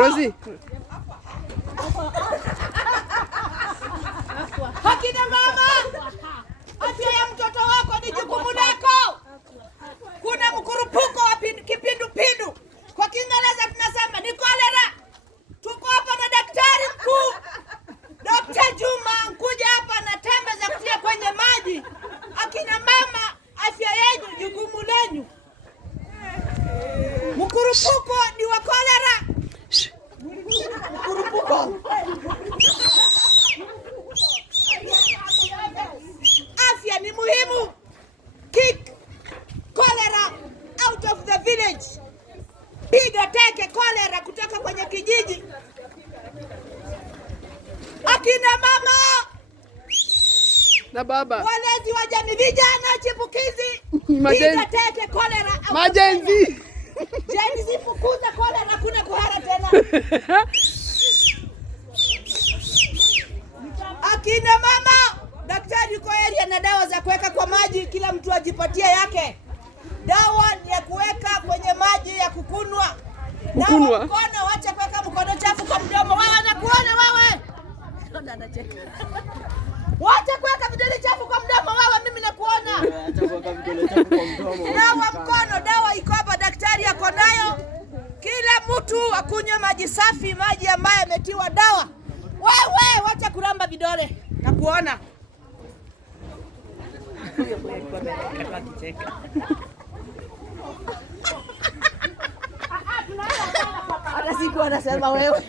Rosie. Hakina mama, afya ya mtoto wako ni jukumu lako. Kuna mkurupuko wa kipindupindu, kwa Kiingereza tunasema ni kolera. Tuko hapa na daktari mkuu Dr. Juma, nkuja hapa na tembe za kutia kwenye maji. Akina mama, afya yenu jukumu lenu. Mkurupuko ni wa kolera. Mkurupuko. Afya ni muhimu. Kick cholera out of the village. Piga teke cholera kutoka kwenye kijiji. Akina mama na baba, walezi wa jamii, vijana chipukizi, piga teke cholera. Majenzi. Jenzi, fukuza cholera, kuna kuhara tena. Akina mama, daktari yuko area na dawa za kuweka kwa maji, kila mtu ajipatie yake. Dawa ni ya kuweka kwenye maji ya kukunwa. Dawa mkono, wacha kuweka mkono chafu kwa mdomo. Wewe nakuona wewe. Wacha kuweka vidole chafu kwa mdomo wewe, mimi nakuona. Acha kuweka vidole chafu kwa mdomo. Dawa mkono, dawa iko hapa, daktari yako nayo. Kila mtu akunywe maji safi, maji ambayo yametiwa dawa. Wewe wacha kuramba vidole. Nakuona. Hata siku anasema wewe.